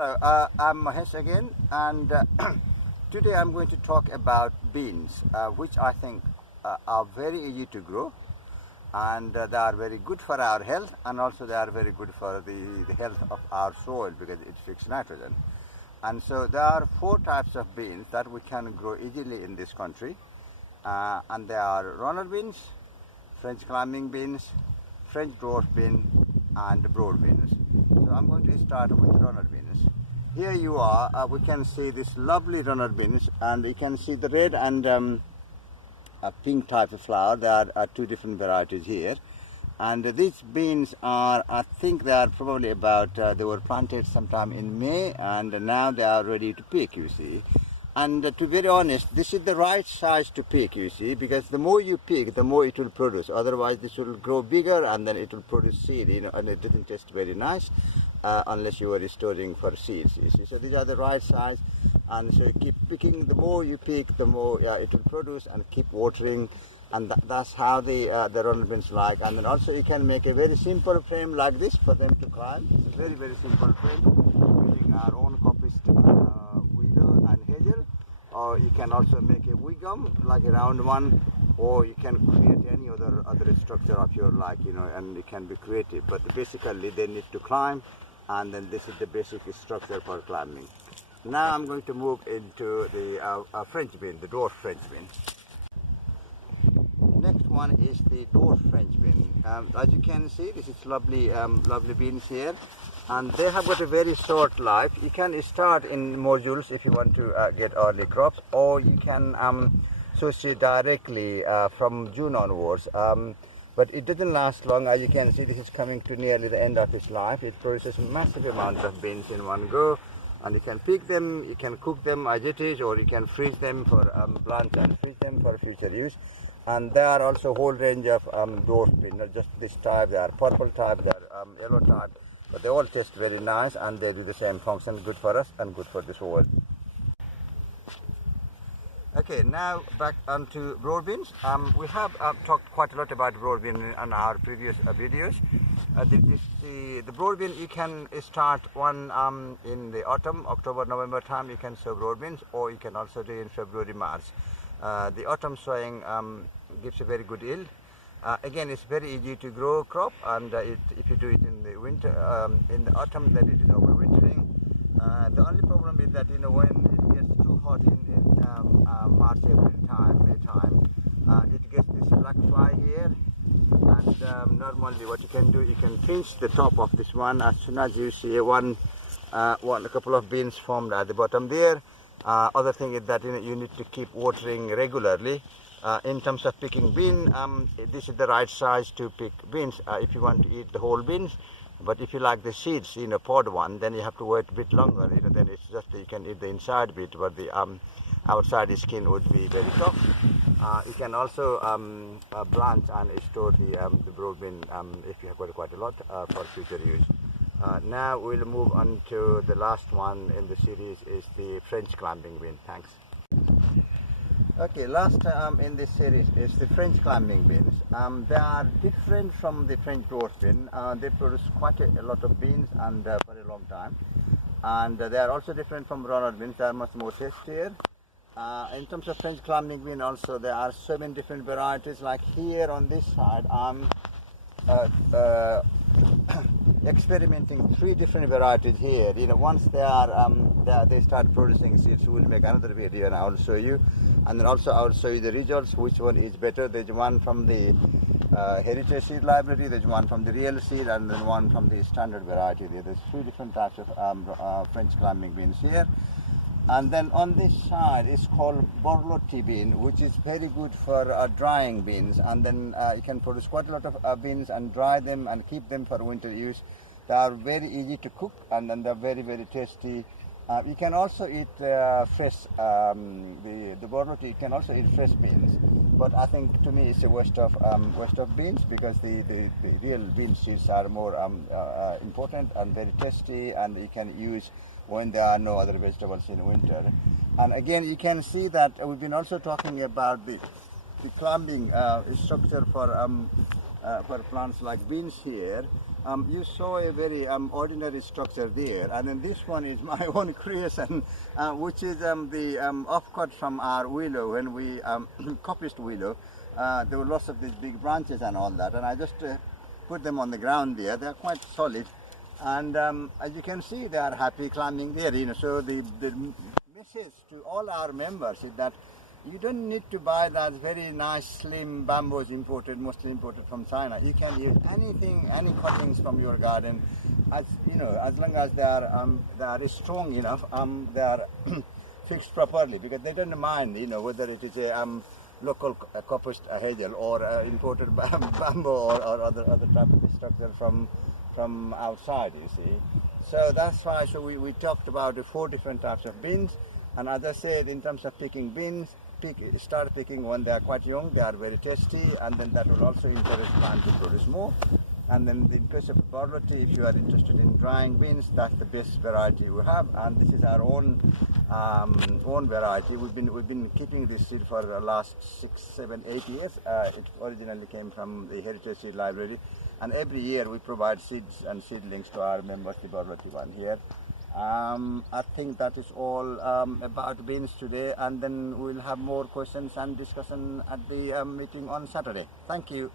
Hello, I'm Mahesh again, and today I'm going to talk about beans, which I think are very easy to grow, and they are very good for our health, and also they are very good for the health of our soil because it fixes nitrogen. And so there are 4 types of beans that we can grow easily in this country, and they are runner beans, French climbing beans, French dwarf bean, and broad beans. So I'm going to start with runner beans. Here you are, we can see this lovely runner beans, and you can see the red and a pink type of flower. There are 2 different varieties here. And these beans are, I think they are probably about, they were planted sometime in May, and now they are ready to pick, you see. And to be very honest, this is the right size to pick, you see, because the more you pick, the more it will produce. Otherwise, this will grow bigger and then it will produce seed, and it doesn't taste very nice unless you are storing for seeds, you see. So these are the right size, and so you keep picking. The more you pick, the more it will produce, and keep watering. And that's how the runner beans like. And then also you can make a very simple frame like this for them to climb. It's a very, very simple frame using our own copy stick, willow and hazel. Or you can also make a wigwam, like a round one, or you can create any other structure of your like, and it can be creative. But basically they need to climb, and then this is the basic structure for climbing. Now I'm going to move into the French bean, the dwarf French bean. Next one is the dwarf French bean. As you can see, this is lovely beans here, and they have got a very short life. You can start in modules if you want to get early crops, or you can sow seed directly from June onwards. But it doesn't last long. As you can see, this is coming to nearly the end of its life. It produces massive amounts of beans in one go, and you can pick them, you can cook them as it is, or you can freeze them for blanch and freeze them for future use. And there are also a whole range of dwarf beans, not just this type. They are purple type, they are yellow type, but they all taste very nice, and they do the same function, good for us and good for the soil. Okay, now back onto broad beans. We have talked quite a lot about broad bean in our previous videos. The broad bean, you can start one in the autumn, October, November time. You can sow broad beans, or you can also do in February, March. The autumn sowing gives a very good yield. Again, it's very easy to grow crop, and if you do it in the winter, in the autumn, then it is overwintering. The only problem is that when it gets too hot in March, April time, May time, it gets this black fly here. And normally, what you can do, you can pinch the top of this one. As soon as you see a couple of beans formed at the bottom there. Other thing is that you need to keep watering regularly. In terms of picking bean, this is the right size to pick beans if you want to eat the whole beans. But if you like the seeds, pod one, then you have to wait a bit longer. Then it's just you can eat the inside bit, but the outside skin would be very tough. You can also blanch and store the broad bean if you have got quite a lot for future use. Now we'll move on to the last one in the series, is the French climbing bean. Thanks. Okay, last in this series is the French climbing beans. They are different from the French dwarf bean. They produce quite a lot of beans and for a long time. And they are also different from runner beans. They are much more tastier. In terms of French climbing bean also, there are 7 different varieties. Like here on this side, I'm experimenting 3 different varieties here. Once they start producing seeds, we'll make another video and I will show you. And then also I will show you the results, which one is better. There's one from the Heritage Seed Library, there's one from the Real Seed, and then one from the standard variety. There's 3 different types of French climbing beans here. And then on this side is called Borlotti bean, which is very good for drying beans. And then you can produce quite a lot of beans and dry them and keep them for winter use. They are very easy to cook, and then they're very, very tasty. You can also eat fresh, the Borlotti, you can also eat fresh beans. But I think to me it's a waste of beans, because the real bean seeds are more important and very tasty, and you can use when there are no other vegetables in winter. And again, you can see that we've been also talking about the climbing structure for plants like beans here. You saw a very ordinary structure there, and then this one is my own creation, which is the offcut from our willow. When we coppiced willow, there were lots of these big branches and all that, and I just put them on the ground there. They are quite solid, and as you can see, they are happy climbing there. So the message to all our members is that you don't need to buy that very nice slim bamboos imported, mostly imported from China. You can use anything, any cuttings from your garden, as long as they are strong enough. They are fixed properly, because they don't mind, whether it is a local coppiced hazel or imported bamboo or other type of structure from outside. You see, so that's why. So we talked about the 4 different types of beans, and as I said, in terms of picking beans. Start picking when they are quite young. They are very tasty, and then that will also encourage plant to produce more. And then in case of barley, if you are interested in drying beans, that's the best variety we have, and this is our own variety. We've been keeping this seed for the last 6, 7, 8 years. It originally came from the Heritage Seed Library, and every year we provide seeds and seedlings to our members, the barley one here. I think that is all about beans today, and then we'll have more questions and discussion at the meeting on Saturday. Thank you.